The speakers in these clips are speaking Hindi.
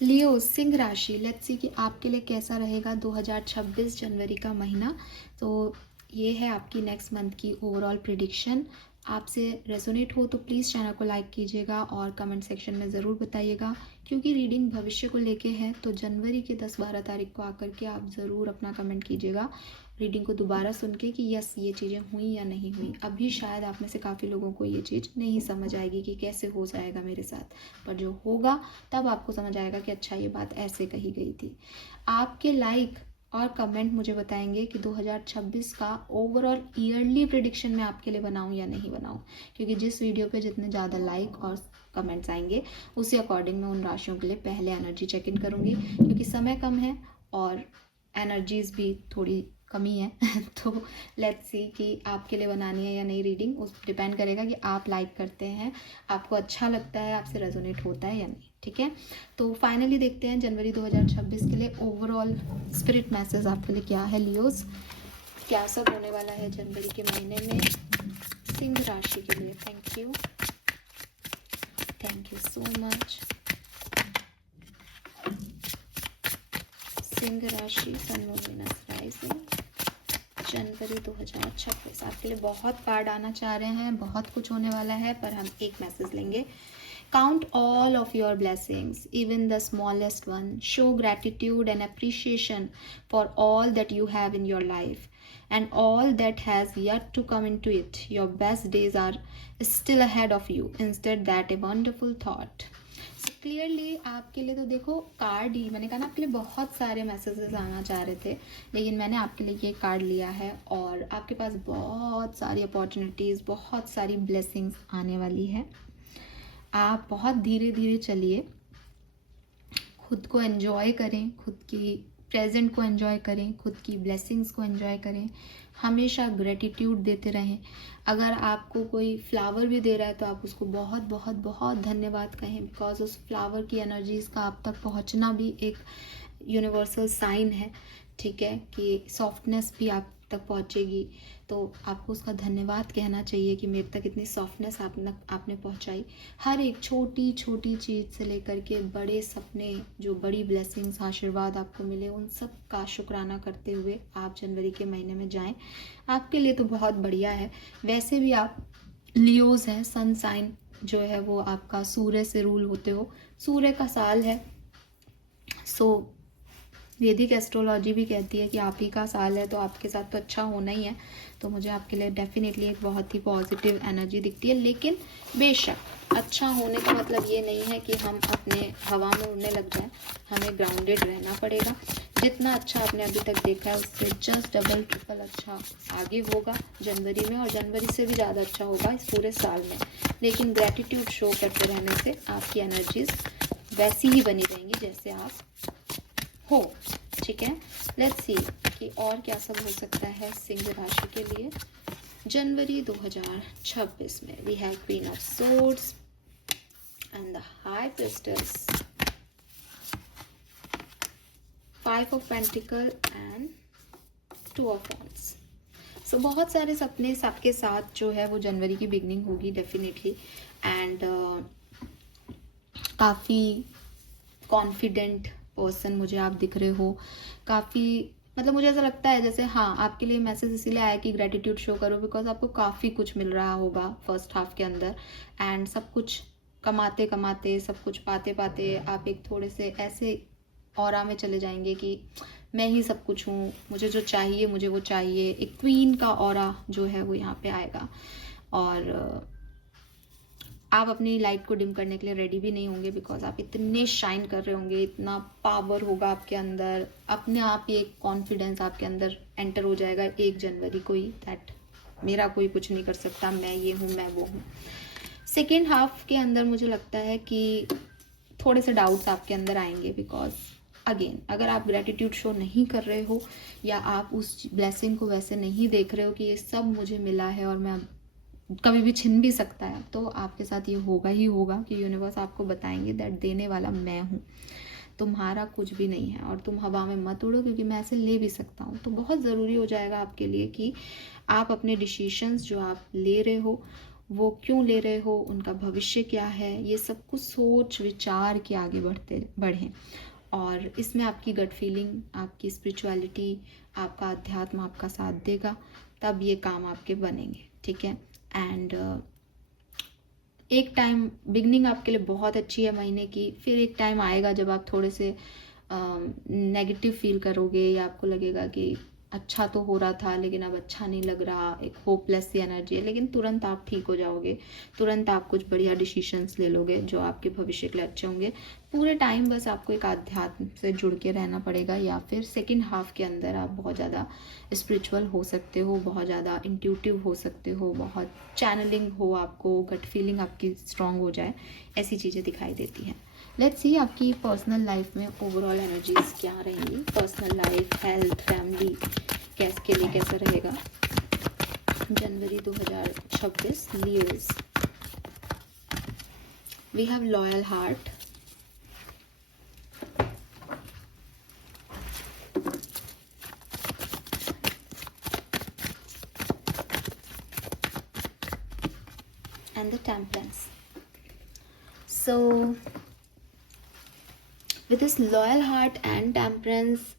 लियो सिंह राशि, लेट्स सी कि आपके लिए कैसा रहेगा 2026 जनवरी का महीना। तो ये है आपकी नेक्स्ट मंथ की ओवरऑल प्रिडिक्शन। आपसे रेजोनेट हो तो प्लीज़ चैनल को लाइक कीजिएगा और कमेंट सेक्शन में ज़रूर बताइएगा, क्योंकि रीडिंग भविष्य को लेके है। तो जनवरी के 10-12 तारीख को आकर के आप ज़रूर अपना कमेंट कीजिएगा रीडिंग को दोबारा सुन के कि यस ये चीज़ें हुई या नहीं हुई। अभी शायद आप में से काफ़ी लोगों को ये चीज़ नहीं समझ आएगी कि कैसे हो जाएगा मेरे साथ, पर जो होगा तब आपको समझ आएगा कि अच्छा ये बात ऐसे कही गई थी। आपके लाइक और कमेंट मुझे बताएंगे कि 2026 का ओवरऑल ईयरली प्रिडिक्शन मैं आपके लिए बनाऊं या नहीं बनाऊं, क्योंकि जिस वीडियो पे जितने ज़्यादा लाइक और कमेंट्स आएंगे उसी अकॉर्डिंग मैं उन राशियों के लिए पहले एनर्जी चेक इन करूँगी, क्योंकि समय कम है और एनर्जीज भी थोड़ी कमी है तो लेट्स सी कि आपके लिए बनानी है या नहीं रीडिंग, उस डिपेंड करेगा कि आप लाइक करते हैं, आपको अच्छा लगता है, आपसे रेजोनेट होता है या नहीं। ठीक है, तो फाइनली देखते हैं जनवरी 2026 के लिए ओवरऑल स्पिरिट मैसेज आपके लिए क्या है। लियोस, क्या सब होने वाला है जनवरी के महीने में सिंह राशि के लिए। Thank you so much. Singh राशि, सन मून वीनस राइजिंग, जनवरी 2026 आपके लिए बहुत कार्ड आना चाह रहे हैं, बहुत कुछ होने वाला है, पर हम एक मैसेज लेंगे। Count all of your blessings, even the smallest one. Show gratitude and appreciation for all that you have in your life and all that has yet to come into it. Your best days are still ahead of you. Instead, that a wonderful thought. So clearly आपके लिए तो देखो कार्ड ही, मैंने कहा ना आपके लिए बहुत सारे मैसेजेस आना चाह रहे थे, लेकिन मैंने आपके लिए ये कार्ड लिया है और आपके पास बहुत सारी अपॉर्चुनिटीज़, बहुत सारी ब्लेसिंग्स आने वाली है। आप बहुत धीरे धीरे चलिए, खुद को एंजॉय करें, खुद की प्रेजेंट को एंजॉय करें, खुद की ब्लेसिंग्स को एंजॉय करें, हमेशा ग्रेटिट्यूड देते रहें। अगर आपको कोई फ्लावर भी दे रहा है तो आप उसको बहुत बहुत बहुत धन्यवाद कहें, बिकॉज उस फ्लावर की एनर्जीज़ का आप तक पहुंचना भी एक यूनिवर्सल साइन है। ठीक है, कि सॉफ्टनेस भी आप तक पहुंचेगी, तो आपको उसका धन्यवाद कहना चाहिए कि मेरे तक इतनी सॉफ्टनेस आपने पहुंचाई। हर एक छोटी छोटी चीज़ से लेकर के बड़े सपने, जो बड़ी ब्लेसिंग्स, आशीर्वाद आपको मिले, उन सब का शुक्राना करते हुए आप जनवरी के महीने में जाएं। आपके लिए तो बहुत बढ़िया है। वैसे भी आप लियोज हैं, सन साइन जो है वो आपका सूर्य से रूल होते हो, सूर्य का साल है। सो वैदिक एस्ट्रोलॉजी भी कहती है कि आप ही का साल है, तो आपके साथ तो अच्छा होना ही है। तो मुझे आपके लिए डेफिनेटली एक बहुत ही पॉजिटिव एनर्जी दिखती है, लेकिन बेशक अच्छा होने का मतलब ये नहीं है कि हम अपने हवा में उड़ने लग जाएं, हमें ग्राउंडेड रहना पड़ेगा। जितना अच्छा आपने अभी तक देखा है उससे जस्ट डबल ट्रिपल अच्छा आगे होगा जनवरी में, और जनवरी से भी ज़्यादा अच्छा होगा इस पूरे साल में। लेकिन ग्रेटिट्यूड शो करते रहने से आपकी एनर्जीज वैसी ही बनी रहेंगी जैसे आप हो। ठीक है, लेट्स सी कि और क्या सब हो सकता है सिंह राशि के लिए जनवरी 2026 में। We have queen of swords and the high priestess, 5 of pentacle and 2 of wands. So बहुत सारे सपने सबके साथ जो है वो जनवरी की बिगनिंग होगी डेफिनेटली, एंड काफ़ी कॉन्फिडेंट पर्सन मुझे आप दिख रहे हो, काफ़ी मतलब मुझे ऐसा लगता है जैसे, हाँ आपके लिए मैसेज इसीलिए आया कि ग्रेटिट्यूड शो करो, बिकॉज आपको काफ़ी कुछ मिल रहा होगा फर्स्ट हाफ के अंदर, एंड सब कुछ कमाते कमाते, सब कुछ पाते पाते आप एक थोड़े से ऐसे ऑरा में चले जाएंगे कि मैं ही सब कुछ हूँ, मुझे जो चाहिए मुझे वो चाहिए। एक क्वीन का ऑरा जो है वो यहाँ पे आएगा, और आप अपनी लाइट को डिम करने के लिए रेडी भी नहीं होंगे, बिकॉज आप इतने शाइन कर रहे होंगे, इतना पावर होगा आपके अंदर, अपने आप ही एक कॉन्फिडेंस आपके अंदर एंटर हो जाएगा 1 जनवरी को ही, दैट मेरा कोई कुछ नहीं कर सकता, मैं ये हूँ, मैं वो हूँ। सेकेंड हाफ के अंदर मुझे लगता है कि थोड़े से डाउट्स आपके अंदर आएंगे, बिकॉज अगेन अगर आप ग्रेटिट्यूड शो नहीं कर रहे हो या आप उस ब्लेसिंग को वैसे नहीं देख रहे हो कि ये सब मुझे मिला है और मैं कभी भी छिन भी सकता है, तो आपके साथ ये होगा ही होगा कि यूनिवर्स आपको बताएंगे दैट देने वाला मैं हूँ, तुम्हारा कुछ भी नहीं है, और तुम हवा में मत उड़ो क्योंकि मैं ऐसे ले भी सकता हूँ। तो बहुत ज़रूरी हो जाएगा आपके लिए कि आप अपने डिसीशंस जो आप ले रहे हो वो क्यों ले रहे हो, उनका भविष्य क्या है, ये सब कुछ सोच विचार के आगे बढ़ें। और इसमें आपकी गट फीलिंग, आपकी स्पिरिचुअलिटी, आपका अध्यात्म आपका साथ देगा, तब ये काम आपके बनेंगे, ठीक है। एंड एक टाइम बिगनिंग आपके लिए बहुत अच्छी है महीने की, फिर एक टाइम आएगा जब आप थोड़े से नेगेटिव फील करोगे, या आपको लगेगा कि अच्छा तो हो रहा था लेकिन अब अच्छा नहीं लग रहा, एक होपलेस सी एनर्जी है। लेकिन तुरंत आप ठीक हो जाओगे, तुरंत आप कुछ बढ़िया डिसीजंस ले लोगे जो आपके भविष्य के लिए अच्छे होंगे। पूरे टाइम बस आपको एक आध्यात्म से जुड़ के रहना पड़ेगा, या फिर सेकेंड हाफ के अंदर आप बहुत ज़्यादा स्पिरिचुअल हो सकते हो, बहुत ज़्यादा इंट्यूटिव हो सकते हो, बहुत चैनलिंग हो, आपको गट फीलिंग आपकी स्ट्रांग हो जाए, ऐसी चीज़ें दिखाई देती हैं। लेट्स सी आपकी पर्सनल लाइफ में ओवरऑल एनर्जीज क्या रहेंगी। पर्सनल लाइफ, हेल्थ, फैमिली के लिए कैसा रहेगा जनवरी 2026 Leos. We have loyal heart, and the temperance. So with this loyal heart and temperance,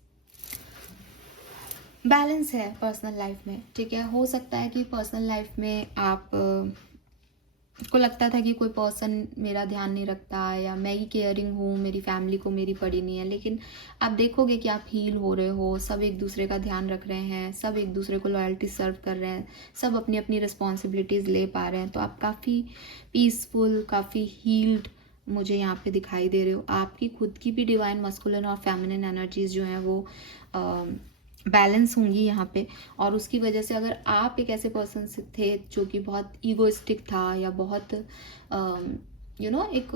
balance है पर्सनल लाइफ में, ठीक है। हो सकता है कि पर्सनल लाइफ में आप को लगता था कि कोई पर्सन मेरा ध्यान नहीं रखता, या मैं ही केयरिंग हूँ, मेरी फैमिली को मेरी पड़ी नहीं है। लेकिन आप देखोगे कि आप हील हो रहे हो, सब एक दूसरे का ध्यान रख रहे हैं, सब एक दूसरे को लॉयल्टी सर्व कर रहे हैं, सब अपनी अपनी रिस्पॉन्सिबिलिटीज़ ले पा रहे हैं। तो आप काफ़ी पीसफुल, काफ़ी हील्ड मुझे यहाँ पे दिखाई दे रहे हो। आपकी खुद की भी डिवाइन मस्कुलिन और फेमिनिन एनर्जीज जो हैं वो बैलेंस होंगी यहाँ पे। और उसकी वजह से अगर आप एक ऐसे पर्सन से थे जो कि बहुत ईगोइस्टिक था, या बहुत एक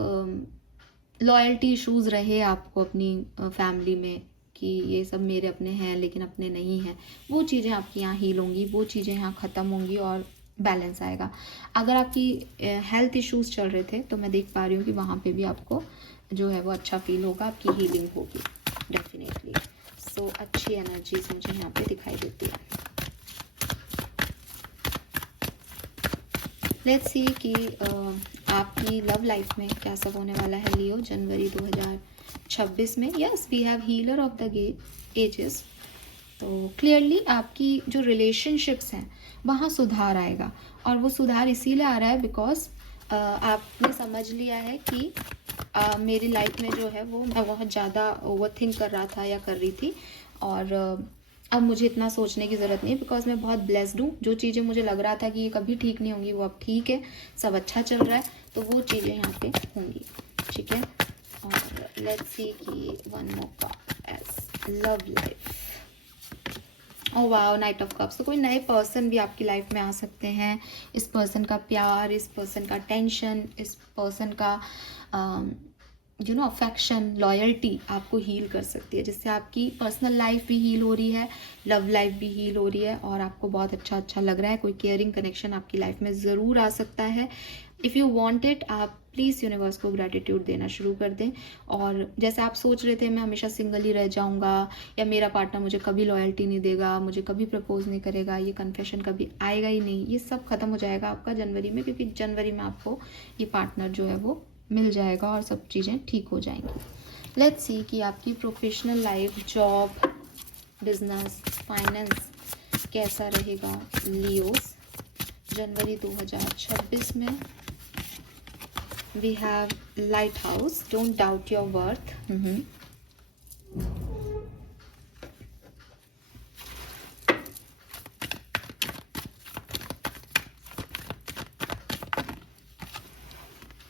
लॉयल्टी इश्यूज रहे आपको अपनी फैमिली में कि ये सब मेरे अपने हैं लेकिन अपने नहीं हैं, वो चीज़ें आपकी यहाँ हील होंगी, वो चीज़ें यहाँ ख़त्म होंगी और बैलेंस आएगा। अगर आपकी हेल्थ इश्यूज चल रहे थे तो मैं देख पा रही हूँ कि वहाँ पे भी आपको जो है वो अच्छा फील होगा, आपकी हीलिंग होगी डेफिनेटली। सो अच्छी एनर्जीज मुझे यहाँ पे दिखाई देती है। लेट्स सी कि आपकी लव लाइफ में क्या सब होने वाला है लियो जनवरी 2026 में। Yes, we have healer of the ages. तो क्लियरली आपकी जो रिलेशनशिप्स हैं वहाँ सुधार आएगा, और वो सुधार इसीलिए आ रहा है बिकॉज आपने समझ लिया है कि मेरी लाइफ में जो है वो मैं बहुत ज़्यादा ओवरथिंक कर रहा था या कर रही थी, और अब मुझे इतना सोचने की ज़रूरत नहीं है बिकॉज मैं बहुत ब्लेस्ड हूँ। जो चीज़ें मुझे लग रहा था कि ये कभी ठीक नहीं होंगी वो अब ठीक है, सब अच्छा चल रहा है, तो वो चीज़ें यहाँ पे होंगी, ठीक है। और लेट्स सी कि one more card as love life. Oh wow, knight of cups. तो कोई नए पर्सन भी आपकी लाइफ में आ सकते हैं। इस पर्सन का प्यार, इस पर्सन का टेंशन, इस पर्सन का अफेक्शन, लॉयल्टी आपको हील कर सकती है, जिससे आपकी पर्सनल लाइफ भी हील हो रही है, लव लाइफ भी हील हो रही है, और आपको बहुत अच्छा लग रहा है। कोई केयरिंग कनेक्शन आपकी लाइफ में ज़रूर आ सकता है। इफ़ यू वांट इट, आप प्लीज़ यूनिवर्स को ग्रैटिट्यूड देना शुरू कर दें। और जैसे आप सोच रहे थे मैं हमेशा सिंगल ही रह जाऊंगा, या मेरा पार्टनर मुझे कभी लॉयल्टी नहीं देगा, मुझे कभी प्रपोज नहीं करेगा, ये कन्फेशन कभी आएगा ही नहीं, ये सब खत्म हो जाएगा आपका जनवरी में, क्योंकि जनवरी में आपको ये पार्टनर जो है वो मिल जाएगा और सब चीज़ें ठीक हो जाएंगी। लेट्स सी कि आपकी professional life, job, business, finance कैसा रहेगा लियोस जनवरी 2026 में। We have lighthouse, don't doubt your worth.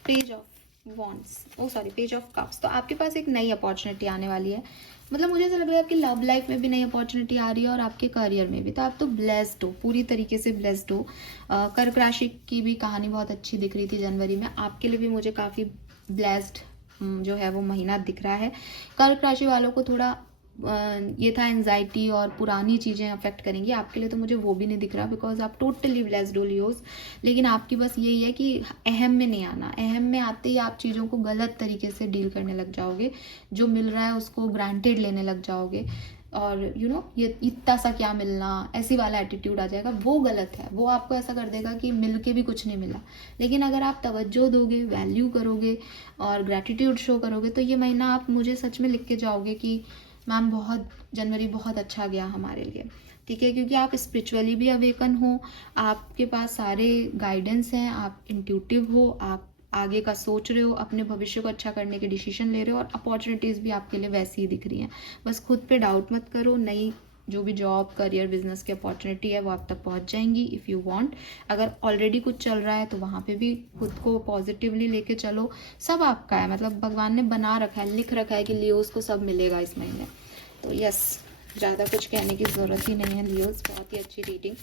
Page of wands, page of cups. तो आपके पास एक नई अपॉर्चुनिटी आने वाली है। मतलब मुझे ऐसा लग रहा है आपकी लव लाइफ में भी नई अपॉर्चुनिटी आ रही है, और आपके करियर में भी। तो आप तो ब्लेस्ड हो, पूरी तरीके से ब्लेस्ड हो। कर्क राशि की भी कहानी बहुत अच्छी दिख रही थी जनवरी में, आपके लिए भी मुझे काफ़ी ब्लेस्ड जो है वो महीना दिख रहा है। कर्क राशि वालों को थोड़ा ये था एंजाइटी और पुरानी चीज़ें अफेक्ट करेंगी, आपके लिए तो मुझे वो भी नहीं दिख रहा बिकॉज आप टोटली ब्लेस्ड हो लियोस। लेकिन आपकी बस यही है कि अहम में नहीं आना। अहम में आते ही आप चीज़ों को गलत तरीके से डील करने लग जाओगे, जो मिल रहा है उसको ग्रांटेड लेने लग जाओगे। और ये इतना सा क्या मिलना, ऐसी वाला एटीट्यूड आ जाएगा, वो गलत है। वो आपको ऐसा कर देगा कि मिल के भी कुछ नहीं मिला। लेकिन अगर आप तवज्जो दोगे, वैल्यू करोगे और ग्रैटिट्यूड शो करोगे, तो ये महीना आप मुझे सच में लिख के जाओगे कि मैम जनवरी बहुत अच्छा गया हमारे लिए, ठीक है। क्योंकि आप स्पिरिचुअली भी अवेकन हो, आपके पास सारे गाइडेंस हैं, आप इंट्यूटिव हो, आप आगे का सोच रहे हो, अपने भविष्य को अच्छा करने के डिसीजन ले रहे हो, और अपॉर्चुनिटीज़ भी आपके लिए वैसी ही दिख रही हैं। बस खुद पे डाउट मत करो, नई जो भी जॉब, करियर, बिजनेस की अपॉर्चुनिटी है वो आप तक पहुंच जाएंगी इफ़ यू वांट। अगर ऑलरेडी कुछ चल रहा है तो वहाँ पे भी खुद को पॉजिटिवली लेके चलो। सब आपका है, मतलब भगवान ने बना रखा है, लिख रखा है कि लियोस को सब मिलेगा इस महीने। तो यस, ज़्यादा कुछ कहने की ज़रूरत ही नहीं है लियोस, बहुत ही अच्छी रीडिंग।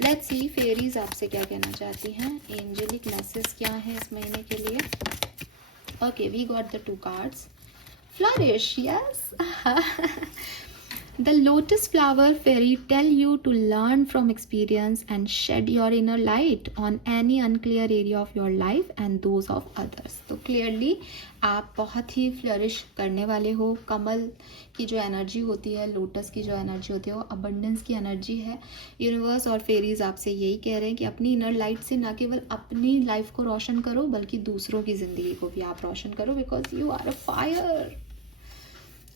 लेट्स सी फेरीज आपसे क्या कहना चाहती हैं, एंजेलिक मैसेज क्या है इस महीने के लिए। Okay, we got the 2 cards. Flourish, yes. The lotus flower fairy tell you to learn from experience and shed your inner light on any unclear area of your life and those of others. तो clearly आप बहुत ही फ्लरिश करने वाले हो। कमल की जो एनर्जी होती है, लोटस की जो एनर्जी होती है, वो अबंडेंस की एनर्जी है। यूनिवर्स और फेरीज आपसे यही कह रहे हैं कि अपनी इनर लाइट से ना केवल अपनी लाइफ को रोशन करो, बल्कि दूसरों की ज़िंदगी को भी आप रोशन करो, because you are a fire.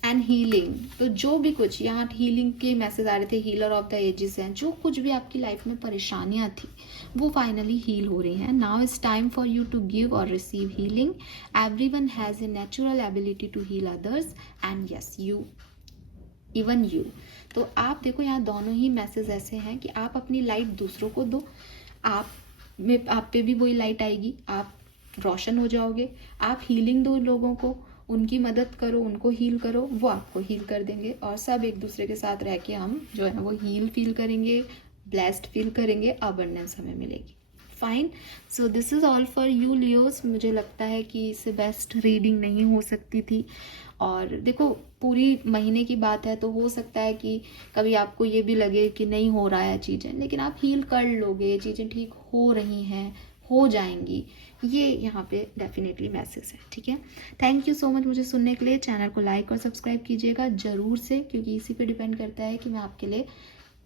And healing, तो जो भी कुछ यहाँ हीलिंग के मैसेज आ रहे थे, हीलर ऑफ द एजेस हैं, जो कुछ भी आपकी लाइफ में परेशानियाँ थी वो फाइनली हील हो रही हैं। Now it's time for you to give और receive healing. Everyone has a natural ability to heal others and yes, you, even you. तो आप देखो, यहाँ दोनों ही मैसेज ऐसे हैं कि आप अपनी लाइट दूसरों को दो, आप पे भी वही लाइट आएगी, आप रोशन हो जाओगे। आप हीलिंग दो लोगों को, उनकी मदद करो, उनको हील करो, वो आपको हील कर देंगे, और सब एक दूसरे के साथ रह के हम जो है वो हील फील करेंगे, ब्लेस्ड फील करेंगे, अबंडेंस हमें मिलेगी। Fine, so this is all for you Leos. मुझे लगता है कि इससे बेस्ट रीडिंग नहीं हो सकती थी। और देखो, पूरी महीने की बात है, तो हो सकता है कि कभी आपको ये भी लगे कि नहीं हो रहा है चीज़ें, लेकिन आप हील कर लोगे, चीज़ें ठीक हो रही हैं, हो जाएंगी, ये यहाँ पे डेफिनेटली मैसेज है, ठीक है। थैंक यू सो मच मुझे सुनने के लिए। चैनल को लाइक और सब्सक्राइब कीजिएगा ज़रूर से, क्योंकि इसी पे डिपेंड करता है कि मैं आपके लिए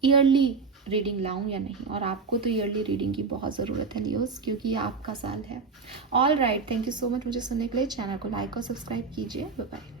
ईयरली रीडिंग लाऊं या नहीं, और आपको तो ईयरली रीडिंग की बहुत ज़रूरत है लियोस, क्योंकि ये आपका साल है। All right, thank you so much मुझे सुनने के लिए। चैनल को लाइक और सब्सक्राइब कीजिए। Bye bye.